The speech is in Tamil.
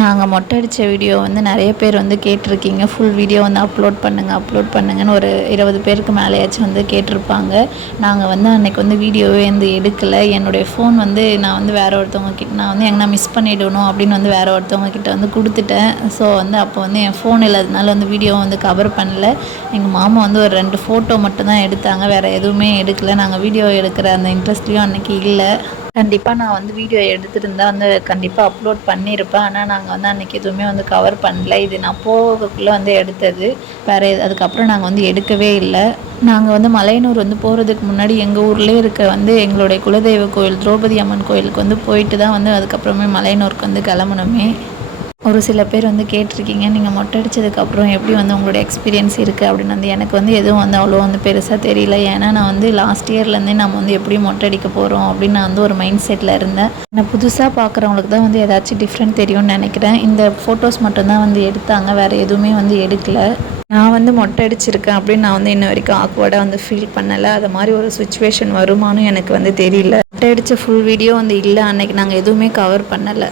நாங்கள் மொட்டை அடித்த வீடியோ வந்து நிறைய பேர் வந்து கேட்டிருக்கீங்க. ஃபுல் வீடியோ வந்து அப்லோட் பண்ணுங்கள் அப்லோட் பண்ணுங்கன்னு ஒரு இருபது பேருக்கு மேலேயாச்சும் வந்து கேட்டிருப்பாங்க. நாங்கள் வந்து அன்றைக்கி வந்து வீடியோவே வந்து எடுக்கலை. என்னுடைய ஃபோன் வந்து நான் வந்து வேறு ஒருத்தவங்க கிட்ட நான் வந்து எங்கன்னா மிஸ் பண்ணிடணும் அப்படின்னு வந்து வேறு ஒருத்தவங்க கிட்ட வந்து கொடுத்துட்டேன். ஸோ வந்து அப்போ வந்து என் ஃபோன் இல்லாதனால வந்து வீடியோ வந்து கவர் பண்ணல. எங்கள் மாமா வந்து ஒரு ரெண்டு ஃபோட்டோ மட்டும் தான் எடுத்தாங்க. வேறு எதுவுமே எடுக்கலை. நாங்கள் வீடியோ எடுக்கிற அந்த இன்ட்ரெஸ்ட்லேயும் அன்றைக்கி இல்லை. கண்டிப்பாக நான் வந்து வீடியோ எடுத்துருந்தா வந்து கண்டிப்பாக அப்லோட் பண்ணியிருப்பேன் ஆனால் நாங்கள் வந்து அன்றைக்கி எதுவுமே வந்து கவர் பண்ணல. இது நான் போகக்குள்ளே வந்து எடுத்தது. வேறு அதுக்கப்புறம் நாங்கள் வந்து எடுக்கவே இல்லை. நாங்கள் வந்து மலையனூர் வந்து போகிறதுக்கு முன்னாடி எங்கள் ஊர்லேயே இருக்க வந்து எங்களுடைய குலதெய்வ கோயில் திரௌபதி அம்மன் கோயிலுக்கு வந்து போயிட்டு தான் வந்து அதுக்கப்புறமே மலையனூருக்கு வந்து கிளம்பணுமே ஒரு சில பேர் வந்து கேட்டிருக்கீங்க நீங்கள் மொட்டை அடித்ததுக்கப்புறம் எப்படி வந்து உங்களோட எக்ஸ்பீரியன்ஸ் இருக்குது அப்படின்னு வந்து எனக்கு வந்து எதுவும் வந்து அவ்வளோ வந்து பெருசாக தெரியல. ஏன்னா நான் வந்து லாஸ்ட் இயர்லேருந்தே நம்ம வந்து எப்படி மொட்டை அடிக்க போகிறோம் அப்படின்னு நான் வந்து ஒரு மைண்ட் செட்டில் இருந்தேன். நான் புதுசாக பார்க்குறவங்களுக்கு தான் வந்து ஏதாச்சும் டிஃப்ரெண்ட் தெரியும்னு நினைக்கிறேன். இந்த ஃபோட்டோஸ் மட்டும்தான் வந்து எடுத்தாங்க வேறு எதுவுமே வந்து எடுக்கல. நான் வந்து மொட்டை அடிச்சிருக்கேன் அப்படின்னு நான் வந்து இன்ன வரைக்கும் ஆக்வர்டாக வந்து ஃபீல் பண்ணலை. அது மாதிரி ஒரு சுச்சுவேஷன் வருமானும் எனக்கு வந்து தெரியல. மொட்டை அடித்த ஃபுல் வீடியோ வந்து இல்லை. அன்னைக்கு நாங்கள் எதுவுமே கவர் பண்ணலை.